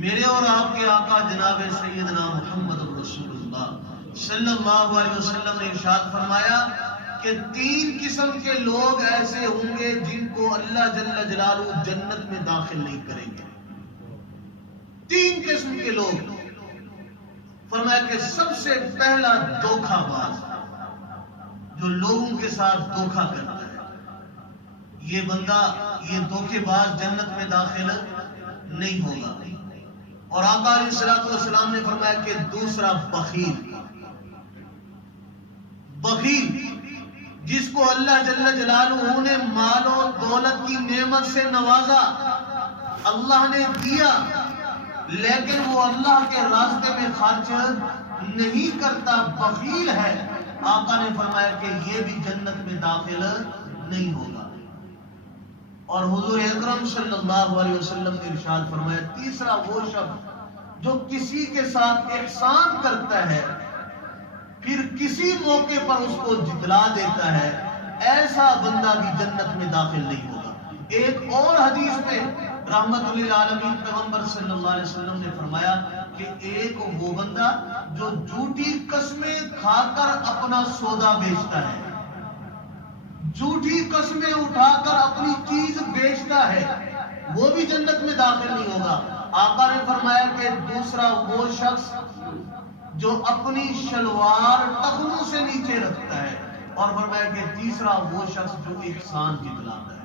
میرے اور آپ کے آقا جناب سیدنا محمد رسول اللہ صلی اللہ علیہ وسلم نے ارشاد فرمایا کہ 3 قسم کے لوگ ایسے ہوں گے جن کو اللہ جل جلالہ جنت میں داخل نہیں کریں گے۔ 3 قسم کے لوگ، فرمایا کہ سب سے پہلا دھوکہ باز، جو لوگوں کے ساتھ دھوکہ کرتا ہے، یہ بندہ، یہ دھوکے باز جنت میں داخل نہیں ہوگا۔ اور آقا علیہ الصلوۃ والسلام نے فرمایا کہ دوسرا بخیل، بخیل جس کو اللہ جل جلالہ نے مال و دولت کی نعمت سے نوازا، اللہ نے دیا، لیکن وہ اللہ کے راستے میں خرچ نہیں کرتا، بخیل ہے۔ آقا نے فرمایا کہ یہ بھی جنت میں داخل نہیں ہوگا۔ اور حضور اکرم صلی اللہ علیہ وسلم نے ارشاد فرمایا تیسرا وہ شخص جو کسی کے ساتھ احسان کرتا ہے پھر کسی موقع پر اس کو جتلا دیتا ہے، ایسا بندہ بھی جنت میں داخل نہیں ہوگا۔ ایک اور حدیث میں رحمت للعالمین پیغمبر صلی اللہ علیہ وسلم نے فرمایا کہ ایک وہ بندہ جو جھوٹی قسمیں کھا کر اپنا سودا بیچتا ہے، جھوٹی قسمیں اٹھا کر اپنی چیز بیچتا ہے، وہ بھی جنت میں داخل نہیں ہوگا۔ آقا نے فرمایا کہ دوسرا وہ شخص جو اپنی شلوار ٹخنوں سے نیچے رکھتا ہے، اور فرمایا کہ تیسرا وہ شخص جو احسان جتلاتا ہے۔